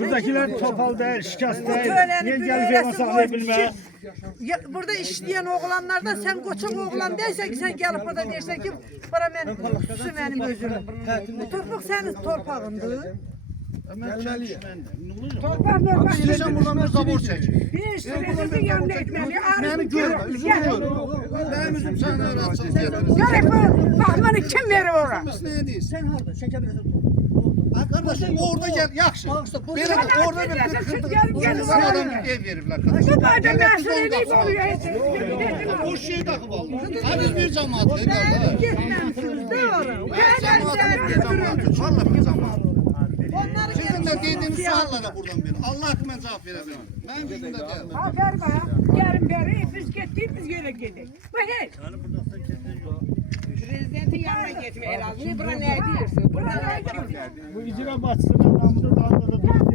Buradakiler topal değil, şikast değil. Niye gelip yana saklayabilme? Burada işleyen oğlanlardan sen koçak oğlan değilsen ki sen gelip burada dersen ki bana benim kutusu benim özüm. Torpak senin torpağındı. Torpak normal. İstersen buradan bir zabor çek. Bir sürü yanına etmeli. Beni gör, üzümü gör. Benim üzüm sana öğretsin. Gel bakmanı kim verir oraya? Ne diyorsun? Sen orada çekebilirsin. Kardeşim orada gel yakşı. Benim orada bir kırkırdık. Sana adam bir ev verirler kardeşim. Bu kadar mesuliyet oluyor. O şeyi takıp aldı. Hadi bir cemaat. Gitmemişsiniz de oraya. Cemaatımız bir cemaat. Vallahi bir cemaat. Sizin de dediğiniz suallara buradan verin. Allah hakkında cevap verelim. Ben bizim de değil. Haber var. Yarın beri biz gittiğimiz yere gidelim. Bak hey. Prezidentin yanına gitme herhalde. Bura ne diyorsun? Bura ne diyorsun? Bu icra bahçesinin adamı da